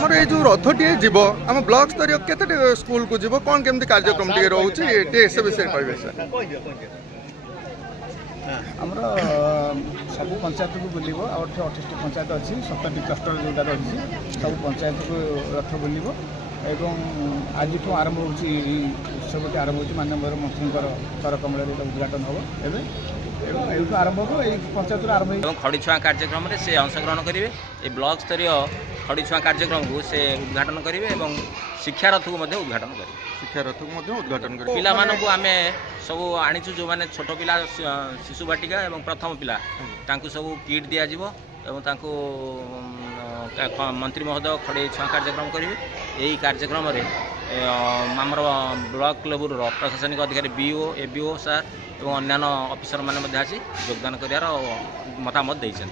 ଆମର ଏଇ ଯୋଉ ରଥଟିଏ ଯିବ ଆମ ବ୍ଲକ ସ୍ତରୀୟ କେତେ ସ୍କୁଲ କୁ ଯିବ କଣ କେମିତି କାର୍ଯ୍ୟକ୍ରମ ଟିକେ ରହୁଛି ଟିକେ ସେ ବିଷୟରେ କହିବେ ସାର୍। ଆମର ସବୁ ପଞ୍ଚାୟତକୁ ବୁଲିବ ଆଉ 28ଟି ପଞ୍ଚାୟତ ଅଛି 7ଟି କ୍ଲଷ୍ଟର ଯେଉଁଟା ରହିଛି ସବୁ ପଞ୍ଚାୟତକୁ ରଥ ବୁଲିବ ଏବଂ ଆଜିଠୁ ଆରମ୍ଭ ହେଉଛି ଏହି ଉତ୍ସବଟି ଆରମ୍ଭ ହେଉଛି ମାନ୍ୟବର ମନ୍ତ୍ରୀଙ୍କର କରକମଳରେ ଉଦ୍ଘାଟନ ହେବ ଏବେ এবং এইটু আরম্ভ হব এই পঞ্চায়েতর আরম্ভ এবং খড়িছুঁয়া কার্যক্রমে সে অংশগ্রহণ করবে এই ব্লক স্তরীয় খড়িছুঁয়া কার্যক্রমকে সে উদ্ঘাটন করবে এবং শিক্ষারথକୁ ମଧ୍ୟ উদ্ঘাটন করবে ଶିକ୍ଷାରଥକୁ ମଧ୍ୟ ଉଦ୍ଘାଟନ କରିବେ। ପିଲାମାନଙ୍କୁ ଆମେ ସବୁ ଆଣିଛୁ ଯେଉଁମାନେ ଛୋଟ ପିଲା ଶିଶୁ ବାଟିକା ଏବଂ ପ୍ରଥମ ପିଲା ତାଙ୍କୁ ସବୁ କିଟ୍ ଦିଆଯିବ ଏବଂ ତାଙ୍କୁ ମନ୍ତ୍ରୀ ମହୋଦୟ ଖଡ଼ିଛୁଆଁ କାର୍ଯ୍ୟକ୍ରମ କରିବେ। ଏହି କାର୍ଯ୍ୟକ୍ରମରେ ଆମର ବ୍ଲକ ଲେବୁଲ୍ର ପ୍ରଶାସନିକ ଅଧିକାରୀ ବିଓ ଏବିଓ ସାର୍ এবং অন্যান্য অফিসর মানে মধ্যে আসি যোগদান করার মতামত দিয়েছেন।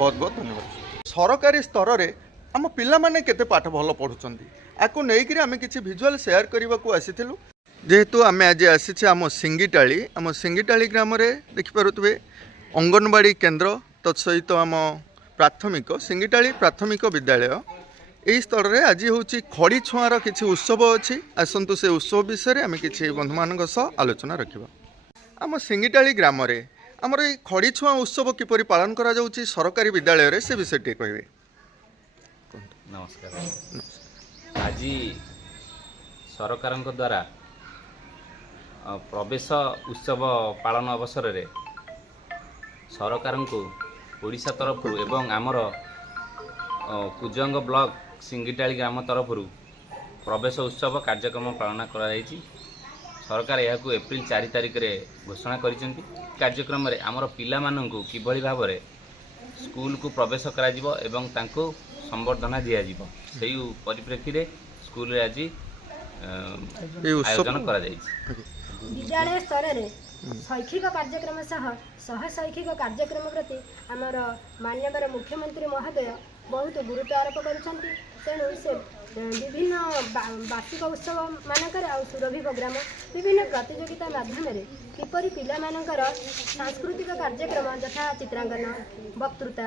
ବହୁତ ବହୁତ ଧନ୍ୟବାଦ। ସରକାରୀ ସ୍ତରରେ ଆମ ପିଲାମାନେ କେତେ ପାଠ ଭଲ ପଢ଼ୁଛନ୍ତି ଆକୁ ନେଇକରି ଆମେ କିଛି ଭିଜୁଆଲ ସେୟାର କରିବାକୁ ଆସିଥିଲୁ। ଯେହେତୁ ଆମେ ଆଜି ଆସିଛେ ଆମ ସିଙ୍ଗିଟାଳି ଗ୍ରାମରେ ଦେଖିପାରୁଥିବେ ଅଙ୍ଗନବାଡ଼ି କେନ୍ଦ୍ର ତତ୍ ସହିତ ଆମ ପ୍ରାଥମିକ ସିଙ୍ଗିଟାଳି ପ୍ରାଥମିକ ବିଦ୍ୟାଳୟ ଏହି ସ୍ତରରେ ଆଜି ହେଉଛି ଖଡ଼ିଛୁଆଁର କିଛି ଉତ୍ସବ ଅଛି। ଆସନ୍ତୁ ସେ ଉତ୍ସବ ବିଷୟରେ ଆମେ କିଛି ବନ୍ଧୁମାନଙ୍କ ସହ ଆଲୋଚନା ରଖିବା। ଆମ ସିଙ୍ଗିଟାଳି ଗ୍ରାମରେ ଆମର ଏଇ ଖଡ଼ିଛୁଆଁ ଉତ୍ସବ କିପରି ପାଳନ କରାଯାଉଛି ସରକାରୀ ବିଦ୍ୟାଳୟରେ ସେ ବିଷୟ ଟିକେ କହିବେ। ନମସ୍କାର। ଆଜି ସରକାରଙ୍କ ଦ୍ୱାରା ପ୍ରବେଶ ଉତ୍ସବ ପାଳନ ଅବସରରେ ସରକାରଙ୍କୁ ଓଡ଼ିଶା ତରଫରୁ ଏବଂ ଆମର କୁଜଙ୍ଗ ବ୍ଲକ ସିଙ୍ଗିଟାଳି ଗ୍ରାମ ତରଫରୁ ପ୍ରବେଶ ଉତ୍ସବ କାର୍ଯ୍ୟକ୍ରମ ପାଳନ କରାଯାଇଛି। ସରକାର ଏହାକୁ ଏପ୍ରିଲ 4 ତାରିଖରେ ଘୋଷଣା କରିଛନ୍ତି। କାର୍ଯ୍ୟକ୍ରମରେ ଆମର ପିଲାମାନଙ୍କୁ କିଭଳି ଭାବରେ ସ୍କୁଲକୁ ପ୍ରବେଶ କରାଯିବ ଏବଂ ତାଙ୍କୁ ସମ୍ବର୍ଦ୍ଧନା ଦିଆଯିବ ସେହି ପରିପ୍ରେକ୍ଷୀରେ ସ୍କୁଲରେ ଆଜି ଆୟୋଜନ କରାଯାଇଛି। ବିଦ୍ୟାଳୟ ସ୍ତରରେ ଶୈକ୍ଷିକ କାର୍ଯ୍ୟକ୍ରମ ସହ ଶୈକ୍ଷିକ କାର୍ଯ୍ୟକ୍ରମ ପ୍ରତି ଆମର ମାନ୍ୟବର ମୁଖ୍ୟମନ୍ତ୍ରୀ ମହୋଦୟ ବହୁତ ଗୁରୁତ୍ୱ ଆରୋପ କରୁଛନ୍ତି। ତେଣୁ ସେ ବିଭିନ୍ନ ବାର୍ଷିକ ଉତ୍ସବ ମାନଙ୍କରେ ଆଉ ସୁରଭି ପ୍ରୋଗ୍ରାମ ବିଭିନ୍ନ ପ୍ରତିଯୋଗିତା ମାଧ୍ୟମରେ କିପରି ପିଲାମାନଙ୍କର ସାଂସ୍କୃତିକ କାର୍ଯ୍ୟକ୍ରମ ଯଥା ଚିତ୍ରାଙ୍କନ ବକ୍ତୃତା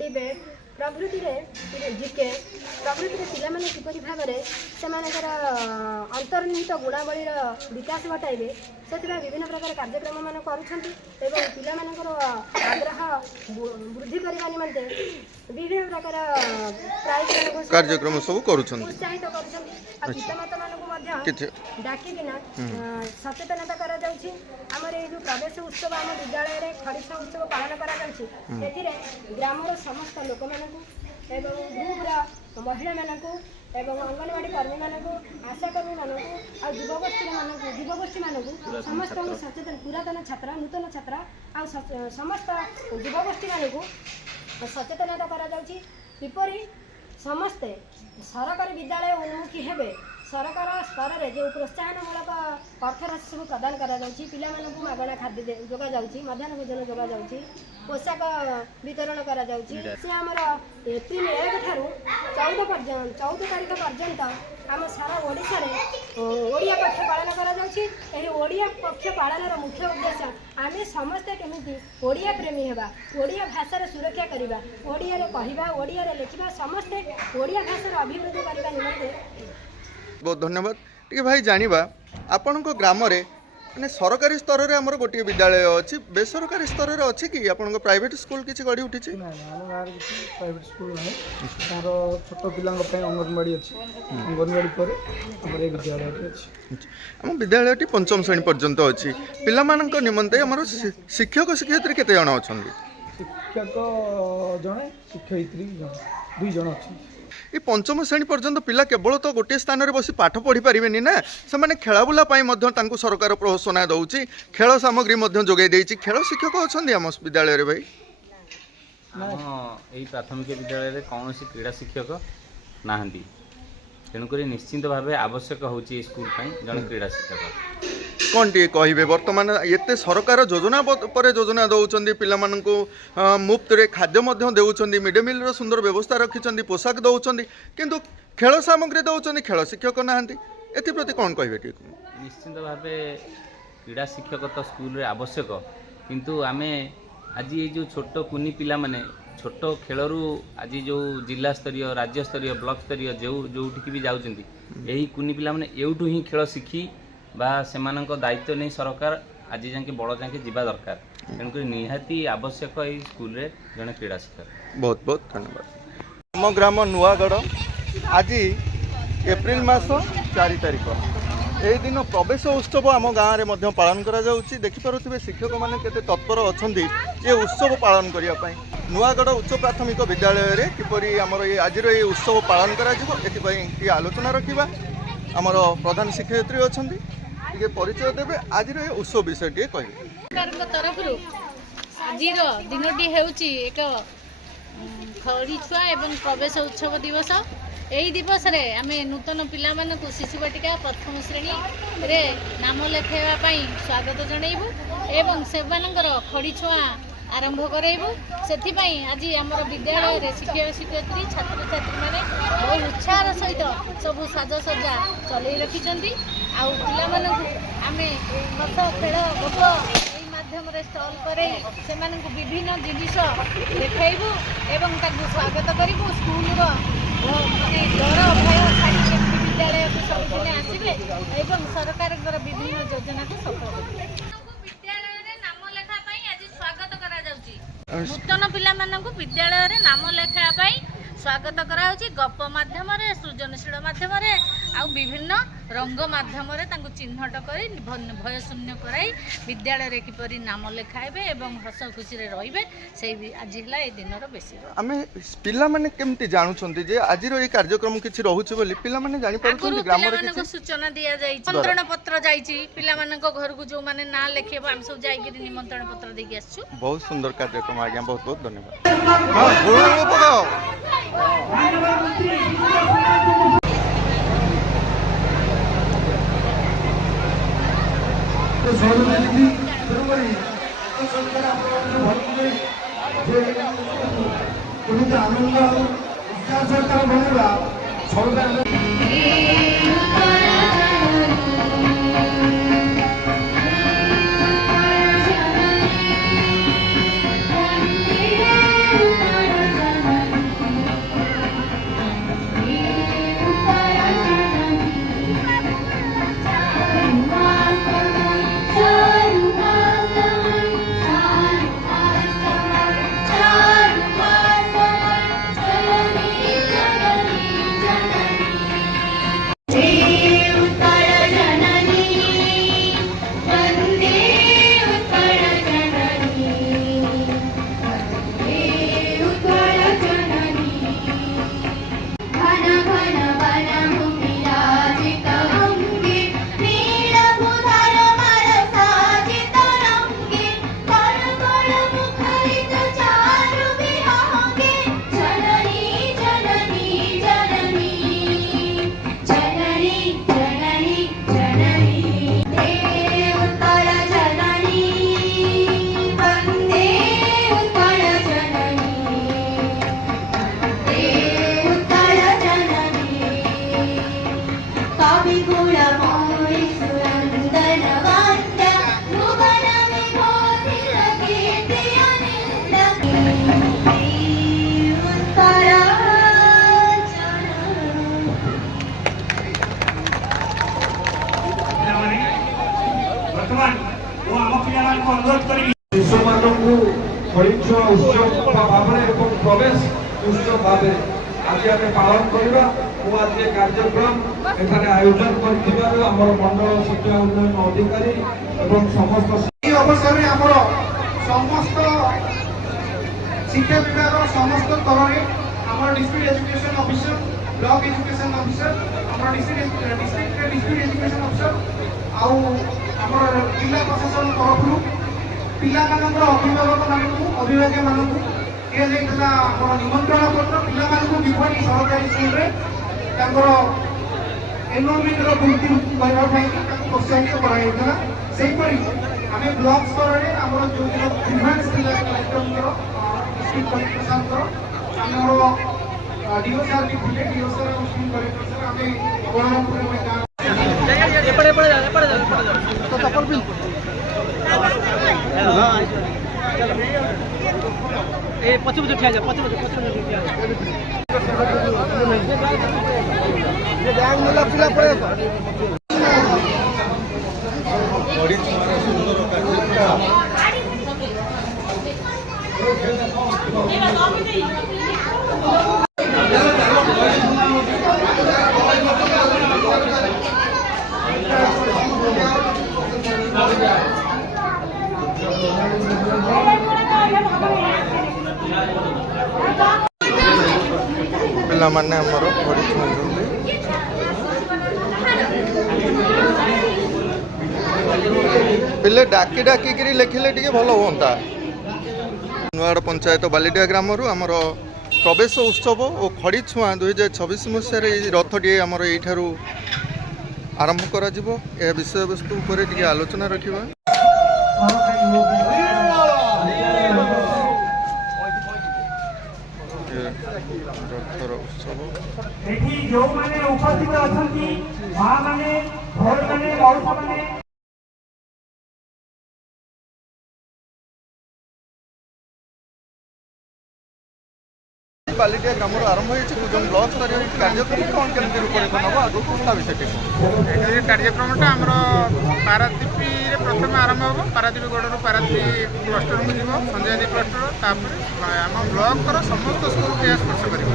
ଡିବେଟ୍ ପ୍ରଭୃତିରେ ଜିକେ ପ୍ରଭୃତିରେ ପିଲାମାନେ କିପରି ଭାବରେ ସେମାନଙ୍କର ଅନ୍ତର୍ନିହିତ ଗୁଣାବଳୀର ବିକାଶ ଘଟାଇବେ ସେଥିପାଇଁ ବିଭିନ୍ନ ପ୍ରକାର କାର୍ଯ୍ୟକ୍ରମ ମାନ କରୁଛନ୍ତି ଏବଂ ପିଲାମାନଙ୍କର ଆଗ୍ରହ ବୃଦ୍ଧି କରିବା ନିମନ୍ତେ ବିଭିନ୍ନ ପ୍ରକାର କାର୍ଯ୍ୟକ୍ରମ ସବୁ କରୁଛନ୍ତି ଉତ୍ସାହିତ କରୁଛନ୍ତି। ଆଉ ପିତାମାତାମାନଙ୍କୁ ମଧ୍ୟ ଡାକିକିନା ସଚେତନତା କରାଯାଉଛି। ଆମର ଏଇ ଯେଉଁ ପ୍ରବେଶ ଉତ୍ସବ ଆମ ବିଦ୍ୟାଳୟରେ ଖଡ଼ିଛୁଆଁ ଉତ୍ସବ ପାଳନ କରାଯାଉଛି ଏଥିରେ ଗ୍ରାମର ସମସ୍ତ ଲୋକମାନଙ୍କୁ ଏବଂ ଗ୍ରୁପର ମହିଳାମାନଙ୍କୁ ଏବଂ ଅଙ୍ଗନବାଡ଼ି କର୍ମୀମାନଙ୍କୁ ଆଶାକର୍ମୀମାନଙ୍କୁ ଆଉ ଯୁବଗୋଷ୍ଠୀମାନଙ୍କୁ ସମସ୍ତଙ୍କୁ ସଚେତନ ପୁରାତନ ଛାତ୍ର ନୂତନ ଛାତ୍ର ଆଉ ସମସ୍ତ ଯୁବଗୋଷ୍ଠୀମାନଙ୍କୁ ସଚେତନତା କରାଯାଉଛି କିପରି ସମସ୍ତେ ସରକାରୀ ବିଦ୍ୟାଳୟ ଉନ୍ମୁଖୀ ହେବେ। ସରକାର ସ୍ତରରେ ଯେଉଁ ପ୍ରୋତ୍ସାହନମୂଳକ ଅର୍ଥରାଶି ସବୁ ପ୍ରଦାନ କରାଯାଉଛି ପିଲାମାନଙ୍କୁ ମାଗଣା ଖାଦ୍ୟ ଯୋଗାଯାଉଛି ମଧ୍ୟାହ୍ନ ଭୋଜନ ଯୋଗାଯାଉଛି ପୋଷାକ ବିତରଣ କରାଯାଉଛି। ସେ ଆମର ଏପ୍ରିଲ 1 ଠାରୁ 14 ତାରିଖ ପର୍ଯ୍ୟନ୍ତ ଆମ ସାରା ଓଡ଼ିଶାରେ ଓଡ଼ିଆ ପକ୍ଷ ପାଳନ କରାଯାଉଛି। ଏହି ଓଡ଼ିଆ ପକ୍ଷ ପାଳନର ମୁଖ୍ୟ ଉଦ୍ଦେଶ୍ୟ ଆମେ ସମସ୍ତେ କେମିତି ଓଡ଼ିଆ ପ୍ରେମୀ ହେବା ଓଡ଼ିଆ ଭାଷାର ସୁରକ୍ଷା କରିବା ଓଡ଼ିଆରେ କହିବା ଓଡ଼ିଆରେ ଲେଖିବା ସମସ୍ତେ ଓଡ଼ିଆ ଭାଷାର ଅଭିବୃଦ୍ଧି କରିବା ନିମନ୍ତେ। ବହୁତ ଧନ୍ୟବାଦ। ଟିକେ ଭାଇ ଜାଣିବା ଆପଣଙ୍କ ଗ୍ରାମରେ ମାନେ ସରକାରୀ ସ୍ତରରେ ଆମର ଗୋଟିଏ ବିଦ୍ୟାଳୟ ଅଛି ବେସରକାରୀ ସ୍ତରରେ ଅଛି କି ଆପଣଙ୍କ ପ୍ରାଇଭେଟ ସ୍କୁଲ କିଛି ଗଢ଼ି ଉଠିଛି? ଆମ ଗାଁରେ କିଛି ପ୍ରାଇଭେଟ ସ୍କୁଲ ନାହିଁ। ଆମର ଛୋଟ ପିଲାଙ୍କ ପାଇଁ ଅଙ୍ଗନବାଡ଼ି ଅଛି। ଅଙ୍ଗନବାଡ଼ି ପରେ ଆମର ଏ ବିଦ୍ୟାଳୟଟି ଅଛି। ଆମ ବିଦ୍ୟାଳୟଟି 5ମ ଶ୍ରେଣୀ ପର୍ଯ୍ୟନ୍ତ ଅଛି। ପିଲାମାନଙ୍କ ନିମନ୍ତେ ଆମର ଶିକ୍ଷକ ଶିକ୍ଷୟିତ୍ରୀ କେତେ ଜଣ ଅଛନ୍ତି? ଶିକ୍ଷକ ଜଣେ ଶିକ୍ଷୟିତ୍ରୀ ଜଣେ 2 ଜଣ ଅଛନ୍ତି। এই 5ମ ଶ୍ରେଣୀ ପର୍ଯ୍ୟନ୍ତ ପିଲା କେବଳ ତ ଗୋଟିଏ ସ୍ଥାନରେ ବସି ପାଠ ପଢ଼ି ପାରିବେନି ନା ସେମାନେ ଖେଳାବୁଲା ପାଇଁ ମଧ୍ୟ ତାଙ୍କୁ ସରକାର ପ୍ରୋତ୍ସାହନ ଦେଉଛି ଖେଳ ସାମଗ୍ରୀ ମଧ୍ୟ ଯୋଗାଇ ଦେଇଛି। ଖେଳ ଶିକ୍ଷକ ଅଛନ୍ତି ଆମ ବିଦ୍ୟାଳୟରେ ଭାଇ? ଆମ ଏହି ପ୍ରାଥମିକ ବିଦ୍ୟାଳୟରେ କୌଣସି କ୍ରୀଡ଼ା ଶିକ୍ଷକ ନାହାନ୍ତି ତେଣୁକରି ନିଶ୍ଚିନ୍ତ ଭାବେ ଆବଶ୍ୟକ ହେଉଛି ଏ ସ୍କୁଲ ପାଇଁ ଜଣେ କ୍ରୀଡ଼ା ଶିକ୍ଷକ। କ'ଣ ଟିକେ କହିବେ ବର୍ତ୍ତମାନ ଏତେ ସରକାର ଯୋଜନା ପରେ ଯୋଜନା ଦେଉଛନ୍ତି ପିଲାମାନଙ୍କୁ ମୁଫ୍ତରେ ଖାଦ୍ୟ ମଧ୍ୟ ଦେଉଛନ୍ତି ମିଡ୍ ଡେ ମିଲ୍ର ସୁନ୍ଦର ବ୍ୟବସ୍ଥା ରଖିଛନ୍ତି ପୋଷାକ ଦେଉଛନ୍ତି କିନ୍ତୁ ଖେଳ ସାମଗ୍ରୀ ଦେଉଛନ୍ତି ଖେଳ ଶିକ୍ଷକ ନାହାନ୍ତି ଏଥିପ୍ରତି କ'ଣ କହିବେ ଟିକେ? ନିଶ୍ଚିନ୍ତ ଭାବେ କ୍ରୀଡ଼ା ଶିକ୍ଷକ ତ ସ୍କୁଲରେ ଆବଶ୍ୟକ କିନ୍ତୁ ଆମେ ଆଜି ଏଇ ଯେଉଁ ଛୋଟ କୁନି ପିଲାମାନେ छोट खेलरू आज जो जिला स्तरीय राज्य स्तरीय ब्लॉक स्तरीय जो भी जाउछंती यही कुनी पिला माने एउठू ही खेल शिखी बा सेमानक दायित्व नहीं सरकार आज जाके बड़ जाके जीवा दरकार तेणुक निहाती आवश्यक ये स्कूल रे जने क्रीड़ा शिक्षक। बहुत बहुत धन्यवाद। आम ग्राम नुआगढ़ आज एप्रिल मास 4 तारिख यही दिन प्रवेश उत्सव आम गाँव में पालन करा जाउछि। देखिपे शिक्षक मैंने केते तत्पर अच्छा ये उत्सव पालन करने नुआगढ़ उच्च प्राथमिक विद्यालय रे किपरि आमर ये आज ये उत्सव पालन करा जिवो एथि आलोचना रखा आमर प्रधान शिक्षयित्री अच्छा टे परिचय देवे आज ये उत्सव विषय टे कहे सरकार तरफ आज दिनटी हेउची एक खड़ी छुआ एवं प्रवेश उत्सव दिवस। यही दिवस रे आमे नूतन पिला मानकु शिशु बाटिका प्रथम श्रेणी रे नाम लेखाइबा स्वागत जणाइबु एवं सेमानकर खड़ी छुआ आरंभ कराइबु। सेथिपाई आज आमर विद्यालय रे शिक्षक शिक्षयित्री छात्र छात्री माने बहुत उत्साह सहित सबु साजसज्जा चलै रखिछन्ती। आउ पिला मानकु आमे हस खेल गप एई माध्यम रे स्टॉल करे सेमानकु विभिन्न जिनिस देखाइबु एवं ताकु स्वागत करिबु। स्कूल रो माने डर भय छाड़ी केमति विद्यालय को सबदिने आसिबे एवं सरकार विभिन्न योजना को सफल विद्यालय रे नाम लेखा पई आज स्वागत करा जाउची। नूतन पिला मानकु विद्यालय रे नाम लेखा पई स्वागत करा होची। गप माध्यम रे सृजनशील माध्यम रे आ विभिन्न रंग माध्यम रे तांको चिन्हट करी भय शून्य कराई विद्यालय रे किपरि नाम लेखाइबे एवं हस खुशी रे रहिबे से आज हला ए दिनर बेसी आमे पिला माने केमति जानु छंती जे आज रो ए कार्यक्रम किछि रहउछि बोली पिला माने जानि पारुछन्ती ग्राम रे किछि सूचना दिया जाई निमंत्रण पत्र जाईची पिला मानक घर को जो माने ना लेखेबो हम सब जाई के निमंत्रण पत्र देकी आछू। बहुत सुंदर कार्यक्रम आज्ञा बहुत बहुत धन्यवाद। हां बोलो पकाओ शिशुମାନଙ୍କୁ ଖଳିଛୁଆ ଉତ୍ସବ ଭାବରେ ଏବଂ ପ୍ରବେଶ ଉତ୍ସବ ଭାବରେ ଆଜି ଆମେ ପାଳନ କରିବା। ମୁଁ ଆଜି କାର୍ଯ୍ୟକ୍ରମ ଏଠାରେ ଆୟୋଜନ କରିଥିବାରୁ ଆମର ମଣ୍ଡଳ ଶିକ୍ଷା ଉନ୍ନୟନ ଅଧିକାରୀ ଏବଂ ସମସ୍ତ ଏହି ଅବସରରେ ଆମର ସମସ୍ତ ଶିକ୍ଷା ବିଭାଗ ସମସ୍ତ ସ୍ତରରେ ଆମର district education officer block education officer ଆମର ଡିଷ୍ଟ୍ରିକ୍ଟ ଏଜୁକେସନ ଅଫିସର ଆଉ ଆମର ଜିଲ୍ଲା ପ୍ରଶାସନ ତରଫରୁ ପିଲାମାନଙ୍କର ଅଭିଭାବକମାନଙ୍କୁ ଦିଆଯାଇଥିଲା ଆମର ନିମନ୍ତ୍ରଣ ପତ୍ର। ପିଲାମାନଙ୍କୁ କିପରି ସରକାରୀ ସ୍କୁଲରେ ତାଙ୍କର ଏନରୋଲମେଣ୍ଟର ବୃଦ୍ଧି କରିବା ପାଇଁ ତାଙ୍କୁ ପ୍ରୋତ୍ସାହିତ କରାଯାଇଥିଲା। ସେହିପରି ଆମେ ବ୍ଲକ ସ୍ତରରେ ଆମର ଯେଉଁଦିନ ଫିନାନ୍ସ ଥିଲା କଲେକ୍ଟରଙ୍କର ଡିଷ୍ଟ୍ରିକ୍ଟ କଲେକ୍ଟର ସାର୍ଙ୍କର ଆମର ଡିଓ ସାର୍ ବି ଥିଲେ ଡିଓ ସାର୍ ଏବଂ ସ୍କୁଲ କଲେକ୍ଟର ସାର୍ ଆମେ ବଳରାମପୁରରେ ଗାଁ तो ପିଲାମାନେ ଆମର ବଡ଼ି ଛୁଉଁଛନ୍ତି। ପିଲେ ଡାକି ଡାକିକିରି ଲେଖିଲେ ଟିକେ ଭଲ ହୁଅନ୍ତା। ନୂଆଡ଼ ପଞ୍ଚାୟତ ବାଲିଡିଆ ଗ୍ରାମରୁ ଆମର ପ୍ରବେଶ ଉତ୍ସବ ଓ ଖଡ଼ି ଛୁଆଁ 2026 ମସିହାରେ ଏହି ରଥଟିଏ ଆମର ଏଇଠାରୁ ଆରମ୍ଭ କରାଯିବ। ଏହା ବିଷୟବସ୍ତୁ ଉପରେ ଟିକେ ଆଲୋଚନା ରଖିବା। ରଥର ଉତ୍ସବ ଏଠି ଯେଉଁମାନେ ଉପସ୍ଥିତ ଅଛନ୍ତି ମା ମାନେ ଭଉଣୀ ମାନେ ମଉସା ମାନେ ବାଲିଡିଆ ଗ୍ରାମରୁ ଆରମ୍ଭ ହୋଇଛି। କୁଜଙ୍ଗ ବ୍ଲକ ସ୍ତରୀୟ କାର୍ଯ୍ୟକ୍ରମ କ'ଣ କେମିତି ରୂପରେଖ ନେବ ଆଗକୁ ତା ବିଷୟ ଟିକେ এই କାର୍ଯ୍ୟକ୍ରମଟା ଆମର ପାରାଦୀପରେ ପ୍ରଥମେ ଆରମ୍ଭ ହେବ। ପାରାଦୀପ ଗଡ଼ରୁ ପାରାଦୀପ କ୍ଲଷ୍ଟରକୁ ଯିବ, ସଞ୍ଜୟଦୀ କ୍ଲଷ୍ଟର, ତାପରେ ଆମ ବ୍ଲକର ସମସ୍ତ ସ୍କୁଲକୁ ଏହା ସ୍ପର୍ଶ କରିବ।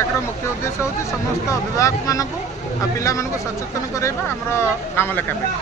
ଆଗର ମୁଖ୍ୟ ଉଦ୍ଦେଶ୍ୟ ହେଉଛି ସମସ୍ତ ଅଭିଭାବକମାନଙ୍କୁ ଆଉ ପିଲାମାନଙ୍କୁ ସଚେତନ କରାଇବା ଆମର ନାମ ଲେଖା ପାଇଁ।